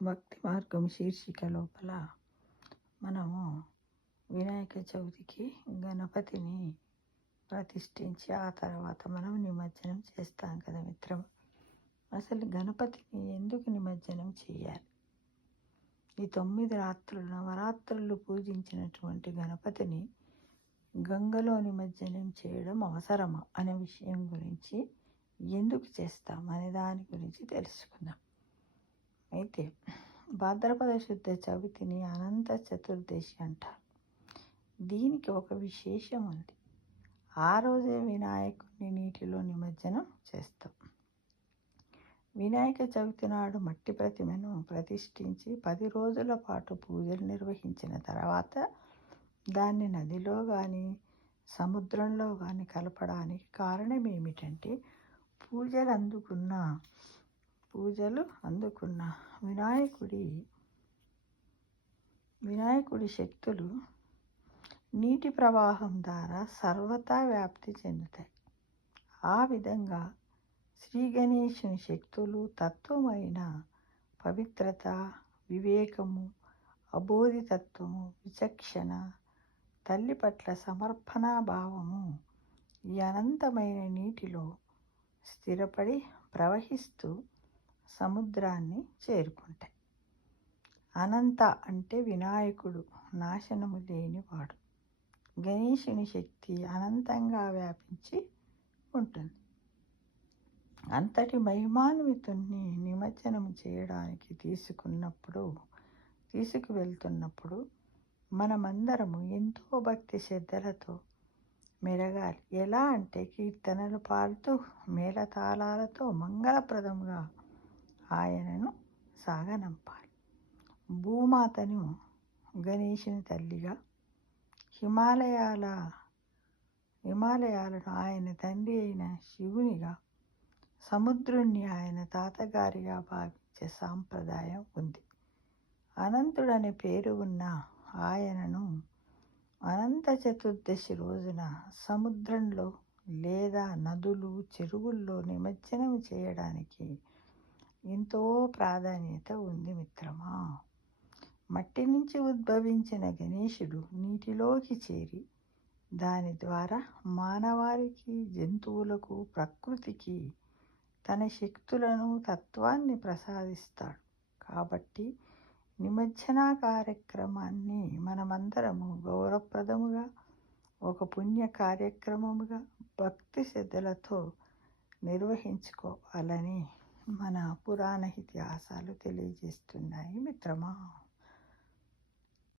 భక్తి మార్గం శీర్షిక లోపల మనము వినాయక చవితికి గణపతిని ప్రతిష్ఠించి ఆ తర్వాత మనం నిమజ్జనం చేస్తాం కదా మిత్రం. అసలు గణపతిని ఎందుకు నిమజ్జనం చేయాలి? ఈ 9 రాత్రులు నవరాత్రులు పూజించినటువంటి గణపతిని గంగలో నిమజ్జనం చేయడం అవసరమా అనే విషయం గురించి, ఎందుకు చేస్తాం అనే దాని గురించి తెలుసుకుందాం. అయితే భాద్రపద శుద్ధ చవితిని అనంత చతుర్దశి అంటారు. దీనికి ఒక విశేషం ఉంది. ఆ రోజే వినాయకుడిని నీటిలో నిమజ్జనం చేస్తాం. వినాయక చవితి నాడు మట్టి ప్రతిమను ప్రతిష్ఠించి 10 రోజుల పాటు పూజలు నిర్వహించిన తర్వాత దాన్ని నదిలో కానీ సముద్రంలో కానీ కలపడానికి కారణం ఏమిటంటే, పూజలు అందుకున్న వినాయకుడి శక్తులు నీటి ప్రవాహం ద్వారా సర్వతా వ్యాప్తి చెందుతాయి. ఆ విధంగా శ్రీ గణేశుని శక్తులు తత్వమైన పవిత్రత, వివేకము, అబోధితత్వము, విచక్షణ, తల్లి పట్ల సమర్పణా భావము ఈ అనంతమైన నీటిలో స్థిరపడి ప్రవహిస్తూ సముద్రాన్ని చేరుకుంటాయి. అనంత అంటే వినాయకుడు నాశనము లేనివాడు. గణేశుని శక్తి అనంతంగా వ్యాపించి ఉంటుంది. అంతటి మహిమాన్వితుణ్ణి నిమజ్జనం చేయడానికి తీసుకువెళ్తున్నప్పుడు మనమందరము ఎంతో భక్తి శ్రద్ధలతో మెరగాలి. ఎలా అంటే కీర్తనలు పాడుతూ మేళతాళాలతో మంగళప్రదంగా ఆయనను సాగనంపాలి. భూమాతను గణేశుని తల్లిగా, హిమాలయాలను ఆయన తండ్రి అయిన శివునిగా, సముద్రుణ్ణి ఆయన తాతగారిగా భావించే సాంప్రదాయం ఉంది. అనంతుడనే పేరు ఉన్న ఆయనను అనంత చతుర్దశి రోజున సముద్రంలో లేదా నదులు, చెరువుల్లో నిమజ్జనం చేయడానికి ఎంతో ప్రాధాన్యత ఉంది మిత్రమా. మట్టి నుంచి ఉద్భవించిన గణేశుడు నీటిలోకి చేరి దాని ద్వారా మానవాళికి, జంతువులకు, ప్రకృతికి తన శక్తులను, తత్వాన్ని ప్రసాదిస్తాడు. కాబట్టి నిమజ్జన కార్యక్రమాన్ని మనమందరము గౌరవప్రదముగా, ఒక పుణ్య కార్యక్రమముగా భక్తి శ్రద్ధలతో నిర్వహించుకోవాలని మన పురాణ ఇతిహాసాలు తెలియజేస్తున్నాయి మిత్రమా.